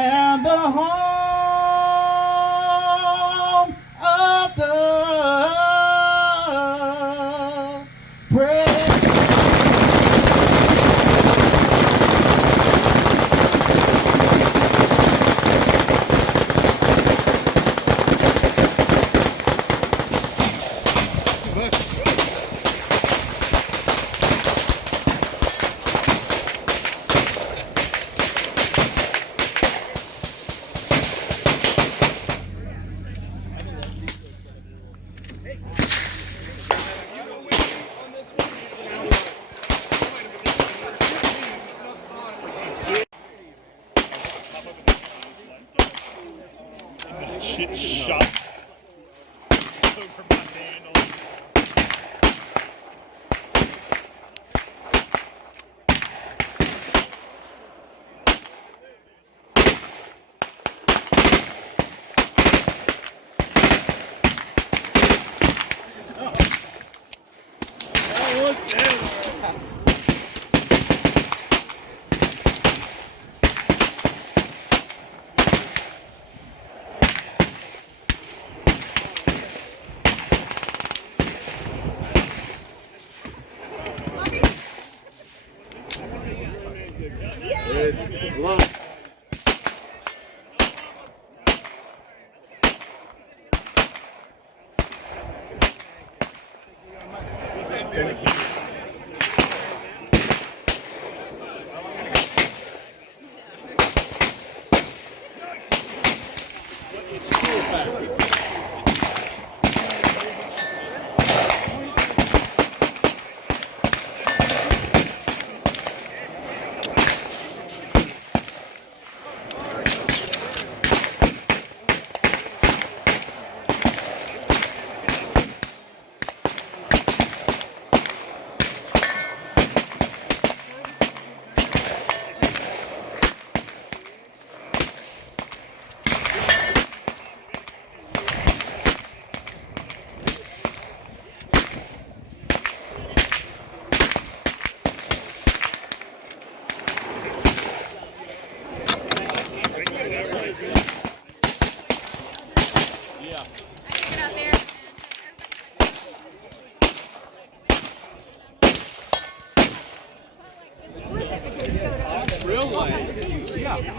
and the home of the brave. Shit shot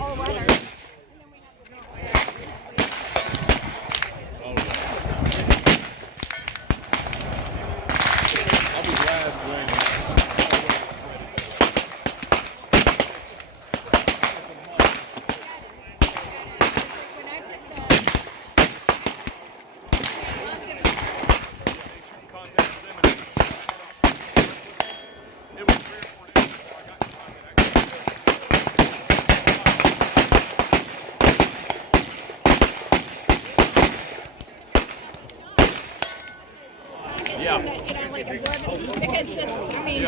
over my handle. Because just, I mean,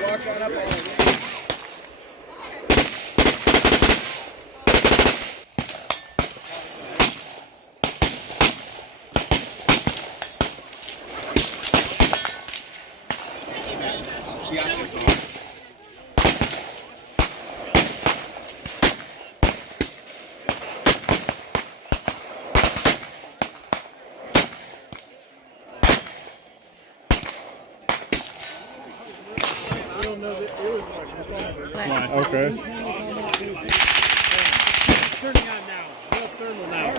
Walk on up all Okay. Turning on now. Real thermal now.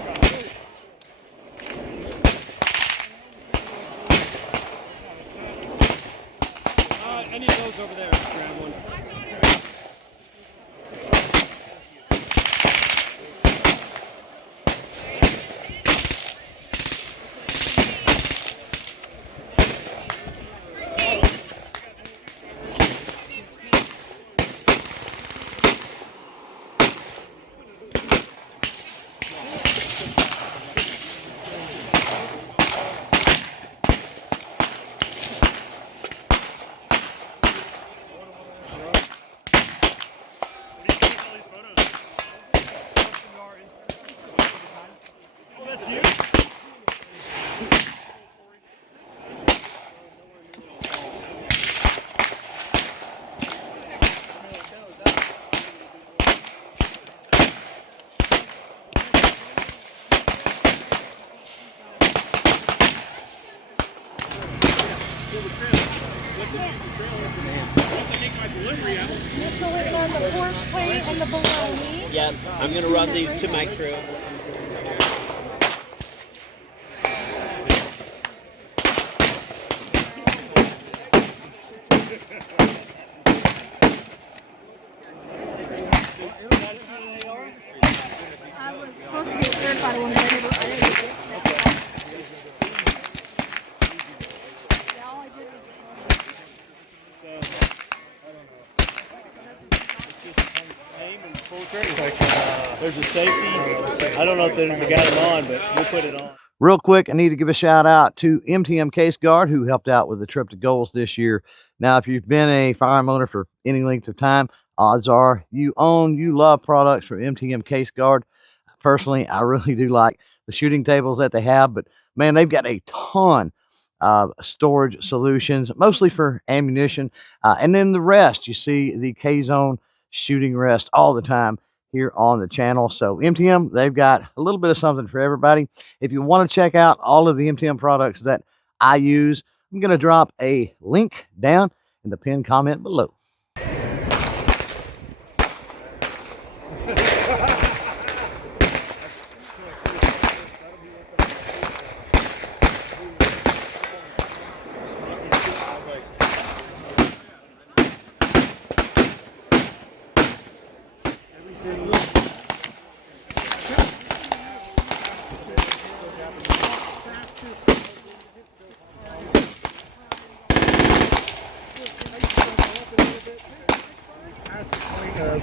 Any of those over there, grab one. pull the trailer. Let them use the trailer. Once I make my delivery, I will. You're still waiting on the pork plate and the bologna. Yep, I'm gonna run these to my crew. I was supposed to get certified one, but I didn't get it. Yeah, all I did was There's a safety. I don't know if they got it on, but we'll put it on. Real quick, I need to give a shout out to MTM Case Guard, who helped out with the trip to goals this year. Now, if you've been a firearm owner for any length of time, odds are you love products from MTM Case Guard. Personally, I really do like the shooting tables that they have, but man, they've got a ton of storage solutions, mostly for ammunition. And then the rest, you see the K-Zone shooting rest all the time here on the channel. So MTM, they've got a little bit of something for everybody. If you want to check out all of the MTM products that I use, I'm going to drop a link down in the pinned comment below.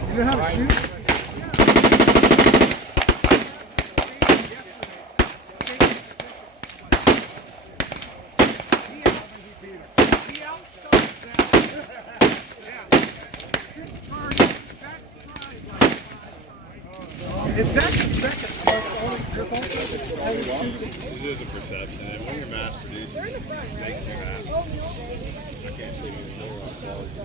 You know how to shoot? Is that the second This is a perception, and when you're mass producing, mistakes do happen. I can't sleep on the floor on quality.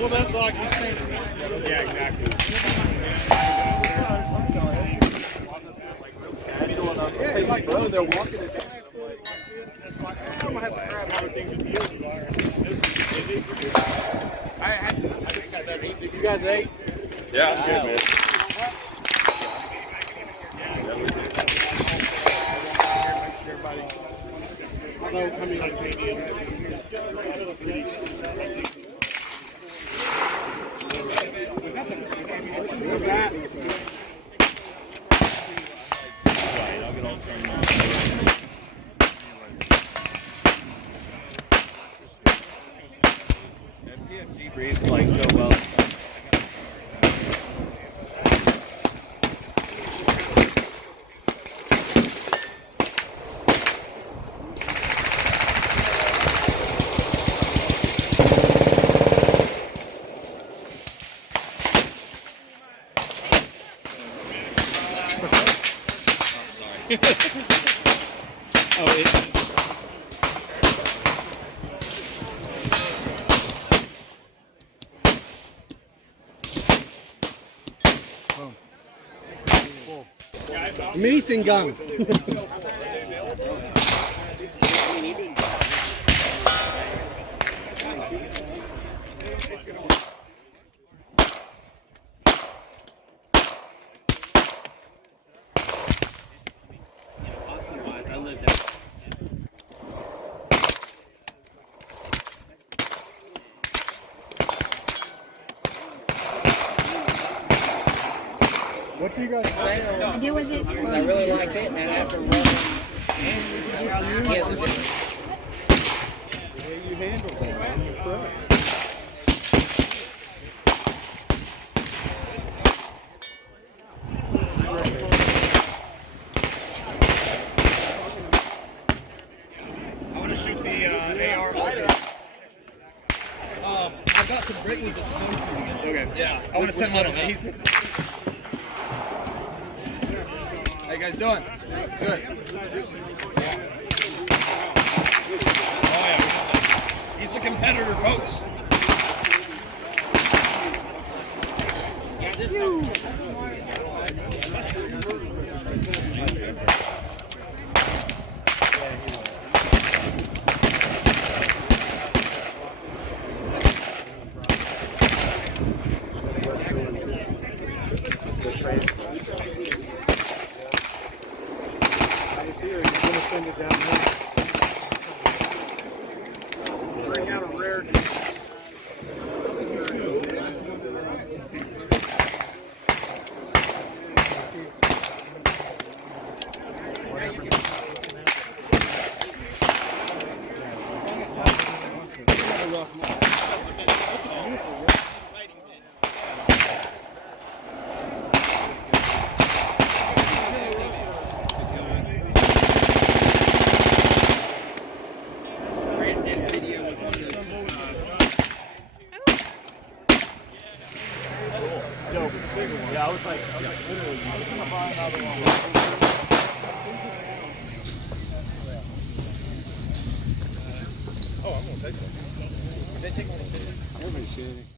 Well, that's like the same. Yeah, exactly. Hey, like, bro, they're walking it down. It's like, I'm gonna have to grab everything to deal with. I just got that 8. Did you guys 8? Yeah, I'm good, man. Hello, coming on TV. PFG breathes like so well. Oh, it. Mason gun. I lived out. What do you guys say? I deal with it. I really like it, and after running, yes, The way you handle things, I'm impressed. I want to shoot the AR also. I got some great ones at Snowshoe. Okay. Yeah. I want to send one of these. How you guys doing? Good. Oh yeah. He's a competitor, folks. Here, you're gonna send it down there. Bring out a rare. Yeah, I was like literally, I was gonna buy another one. Oh, I'm gonna take one. Did they take one?